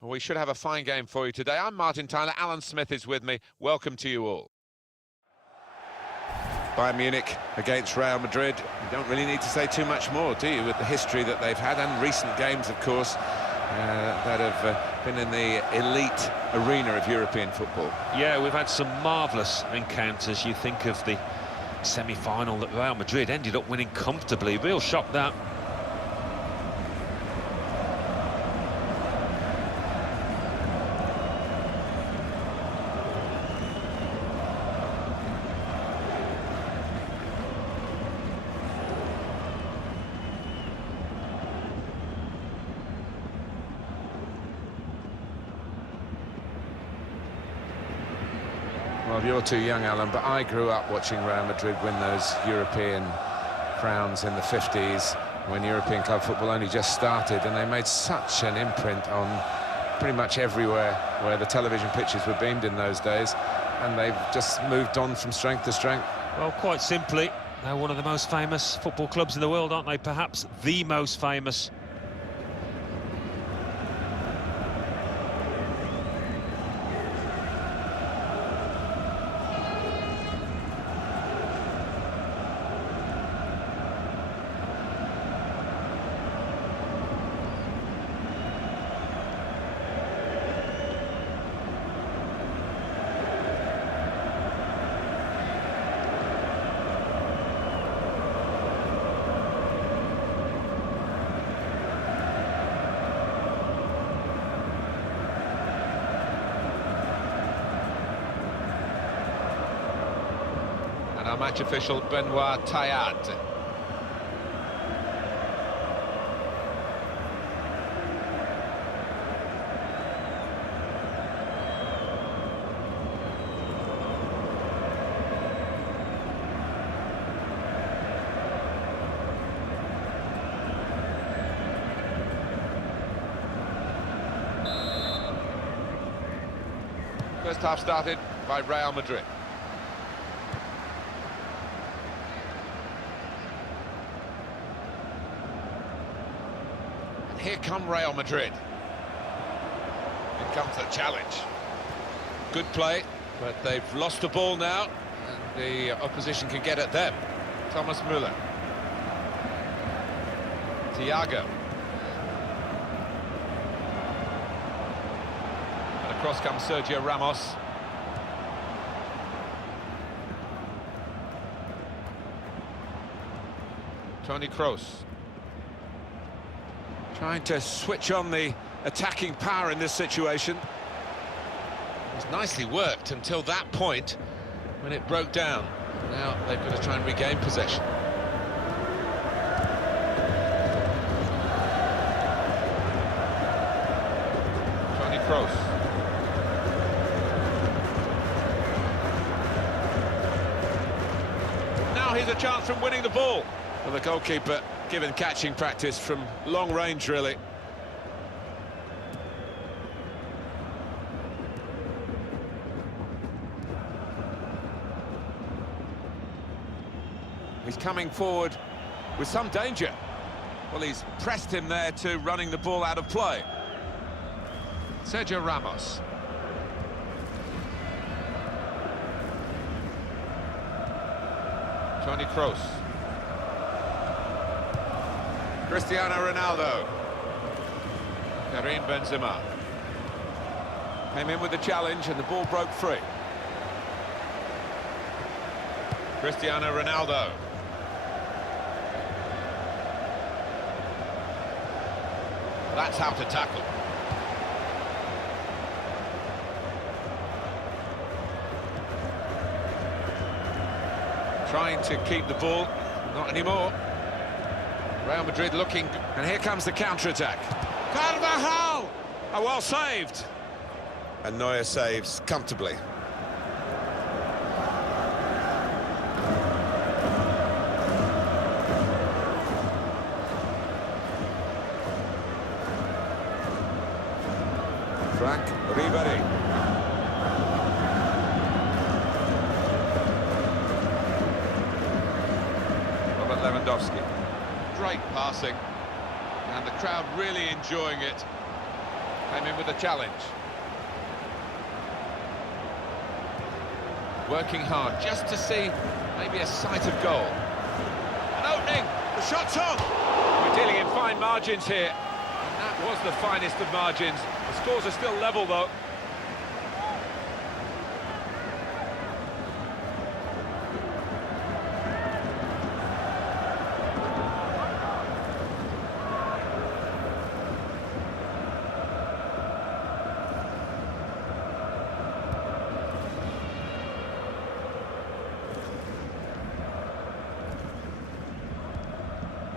We should have a fine game for you today. I'm Martin Tyler. Alan Smith is with me. Welcome to you all. Bayern Munich against Real Madrid. You don't really need to say too much more, do you, with the history that they've had and recent games, of course, that have been in the elite arena of European football. Yeah, we've had some marvellous encounters. You think of the semi-final that Real Madrid ended up winning comfortably. Real shock, that. Well, you're too young, Alan, but I grew up watching Real Madrid win those European crowns in the 50s when European club football only just started, and they made such an imprint on pretty much everywhere where the television pictures were beamed in those days, and they've just moved on from strength to strength. Well, quite simply, they're one of the most famous football clubs in the world, aren't they? Perhaps the most famous. Our match official, Benoit Tayad. First half started by Real Madrid. Here come Real Madrid. Here comes the challenge. Good play, but they've lost the ball now, and the opposition can get at them. Thomas Müller. Thiago. And across comes Sergio Ramos. Toni Kroos. Trying to switch on the attacking power in this situation. It was nicely worked until that point when it broke down. Now they've got to try and regain possession. Toni Kroos. Now here's a chance from winning the ball. Well, the goalkeeper given catching practice from long range, really. He's coming forward with some danger. Well, he's pressed him there to running the ball out of play. Sergio Ramos. Toni Kroos. Cristiano Ronaldo. Karim Benzema. Came in with the challenge and the ball broke free. Cristiano Ronaldo. That's how to tackle. Trying to keep the ball, not anymore. Real Madrid looking, and here comes the counter-attack. Carvajal! Oh, well saved. And Neuer saves comfortably. Frank Ribéry. Robert Lewandowski. Great passing, and the crowd really enjoying it. Came in with a challenge. Working hard just to see maybe a sight of goal. An opening, the shot's on! We're dealing in fine margins here, and that was the finest of margins. The scores are still level though.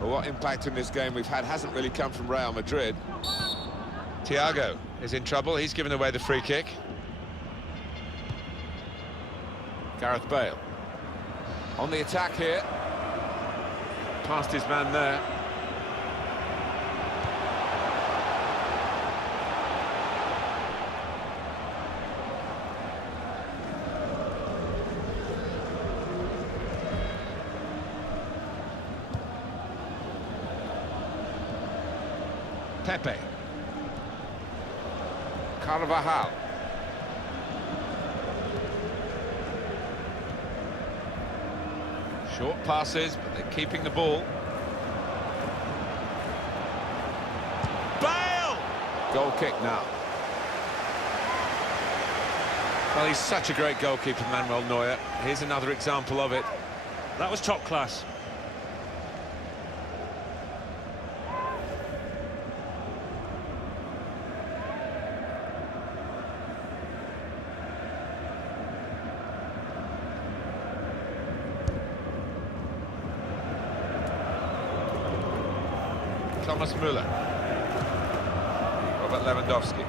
Well, what impact in this game we've had hasn't really come from Real Madrid. Thiago is in trouble, he's given away the free kick. Gareth Bale on the attack here. Past his man there. Pepe. Carvajal. Short passes, but they're keeping the ball. Bale! Goal kick now. Well, he's such a great goalkeeper, Manuel Neuer. Here's another example of it. That was top class. Thomas Müller. Robert Lewandowski.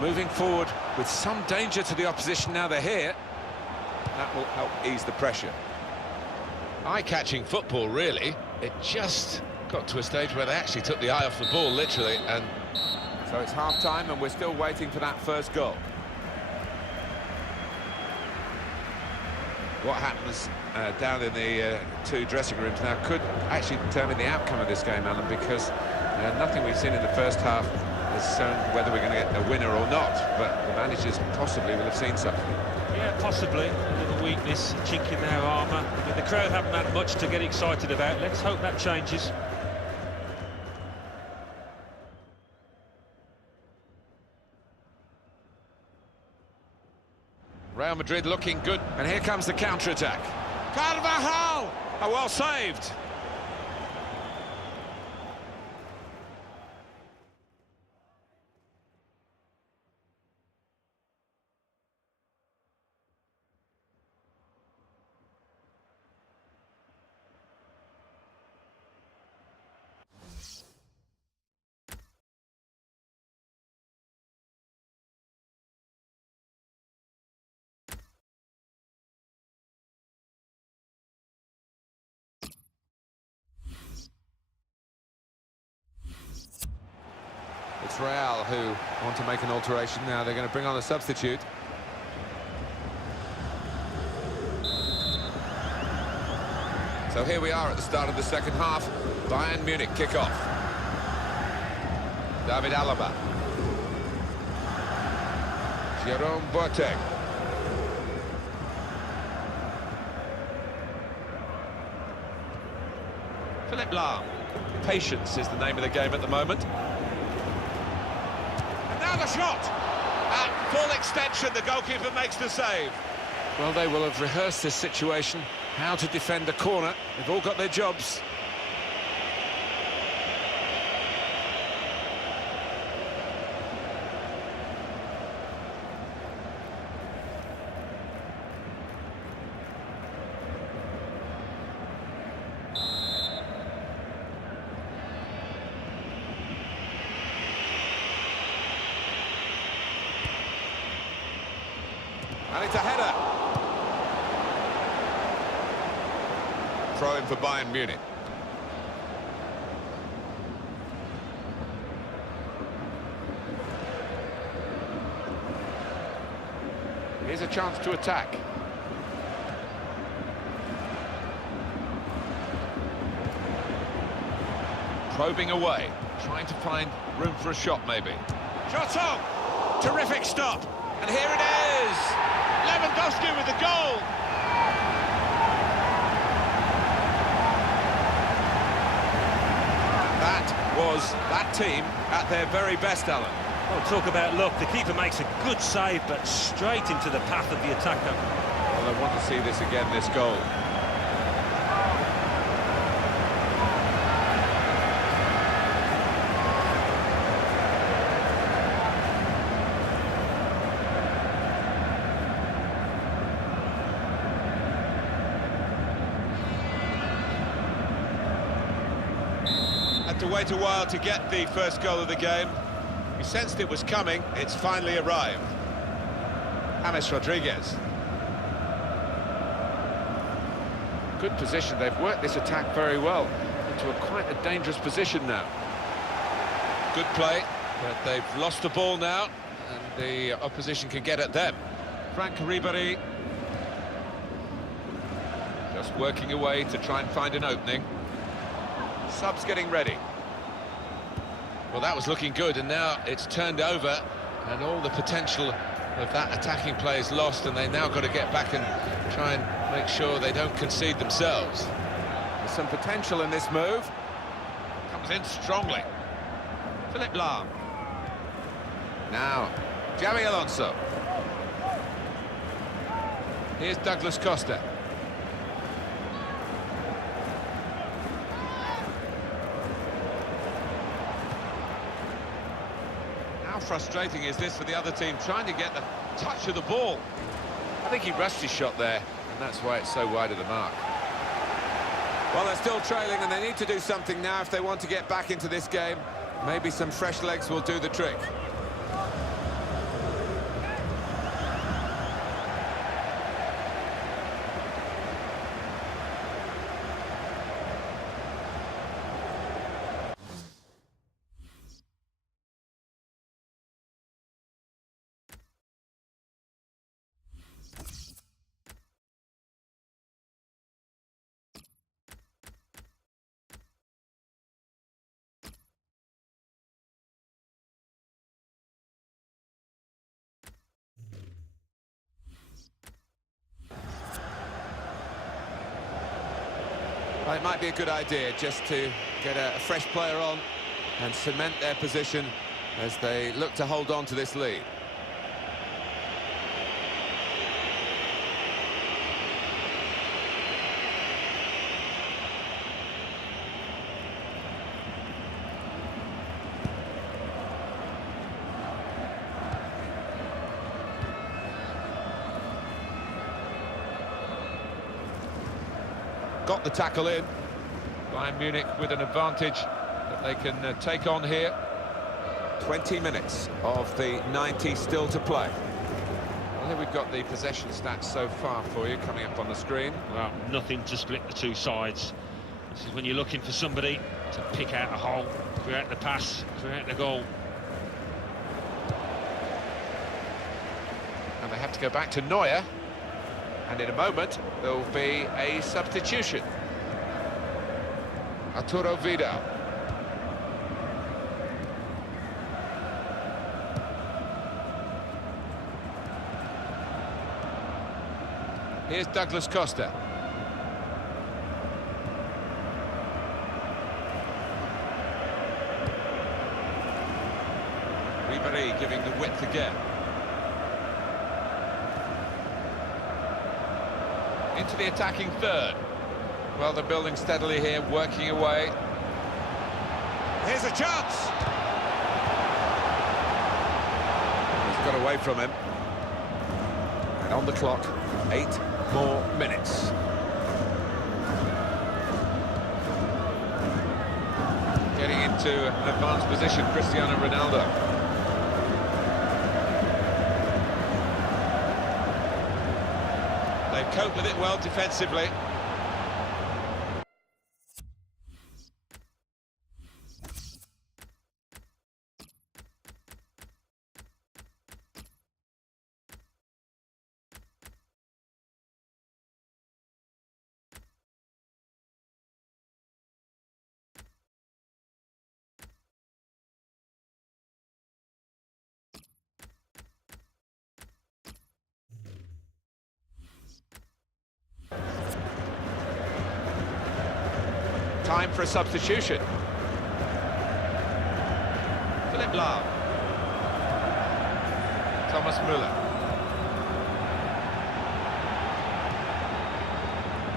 Moving forward with some danger to the opposition now they're here. That will help ease the pressure. Eye-catching football, really. It just got to a stage where they actually took the eye off the ball, literally, and so it's half-time and we're still waiting for that first goal. What happens down in the two dressing rooms now could actually determine the outcome of this game, Alan, because nothing we've seen in the first half has shown whether we're going to get a winner or not, but the managers possibly will have seen something. Yeah, possibly. A little weakness, a chink in their armour. I mean, the crowd haven't had much to get excited about. Let's hope that changes. Real Madrid looking good, and here comes the counter-attack. Carvajal! Oh, well saved. It's Real who want to make an alteration now. They're going to bring on a substitute. So here we are at the start of the second half. Bayern Munich kick off. David Alaba. Jerome Boateng. Philipp Lahm. Patience is the name of the game at the moment. The shot! At full extension, the goalkeeper makes the save. Well, they will have rehearsed this situation, how to defend a corner. They've all got their jobs. And it's a header. Throw in for Bayern Munich. Here's a chance to attack. Probing away, trying to find room for a shot maybe. Shot on! Terrific stop! And here it is! Lewandowski with the goal! That was that team at their very best, Alan. Well, talk about luck. The keeper makes a good save, but straight into the path of the attacker. Well, I want to see this again, this goal. Had to wait a while to get the first goal of the game. We sensed it was coming, it's finally arrived. James Rodriguez. Good position, they've worked this attack very well into quite a dangerous position now. Good play, but they've lost the ball now, and the opposition can get at them. Frank Ribéry. Just working away to try and find an opening. Subs getting ready. Well, that was looking good, and now it's turned over, and all the potential of that attacking play is lost, and they now got to get back and try and make sure they don't concede themselves. There's some potential in this move. Comes in strongly. Philipp Lahm. Now, Xabi Alonso. Here's Douglas Costa. How frustrating is this for the other team, trying to get the touch of the ball? I think he rushed his shot there, and that's why it's so wide of the mark. Well, they're still trailing, and they need to do something now if they want to get back into this game. Maybe some fresh legs will do the trick. Well, it might be a good idea just to get a fresh player on and cement their position as they look to hold on to this lead. Got the tackle in. Bayern Munich with an advantage that they can take on here. 20 minutes of the 90 still to play. Well, here we've got the possession stats so far for you coming up on the screen. Well, nothing to split the two sides. This is when you're looking for somebody to pick out a hole, create the pass, create the goal. And they have to go back to Neuer. And in a moment, there'll be a substitution. Arturo Vidal. Here's Douglas Costa. Ribéry giving the width again. Into the attacking third. Well, they're building steadily here, working away. Here's a chance! He's got away from him. And on the clock, 8 more minutes. Getting into an advanced position, Cristiano Ronaldo. They cope with it well defensively. Time for a substitution. Philipp Lahm. Thomas Müller.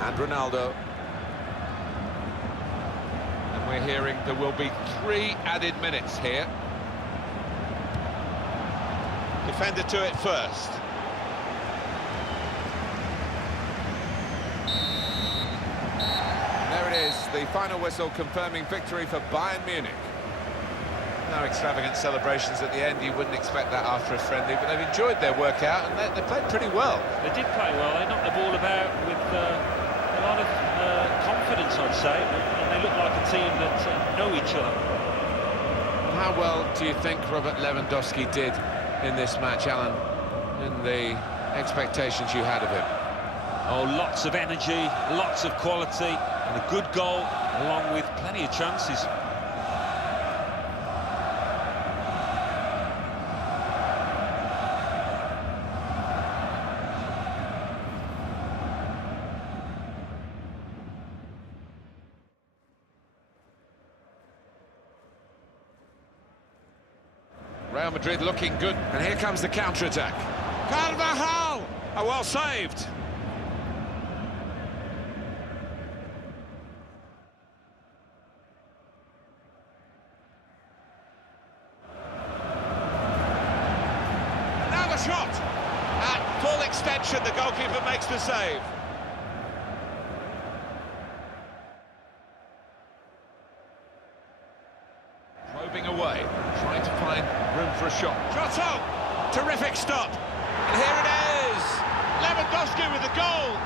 And Ronaldo. And we're hearing there will be 3 added minutes here. Defender to it first. And there it is, the final whistle confirming victory for Bayern Munich. No extravagant celebrations at the end. You wouldn't expect that after a friendly, but they've enjoyed their workout and they played pretty well. They did play well. They knocked the ball about with a lot of confidence, I'd say, and they look like a team that know each other. How well do you think Robert Lewandowski did in this match, Alan, and the expectations you had of him? Oh, lots of energy, lots of quality, and a good goal, along with plenty of chances. Real Madrid looking good. And here comes the counter-attack. Carvajal! Oh, well saved. Now the shot! At full extension, the goalkeeper makes the save. Probing away, trying to find room for a shot. Giotto! Terrific stop! And here it is! Lewandowski with the goal!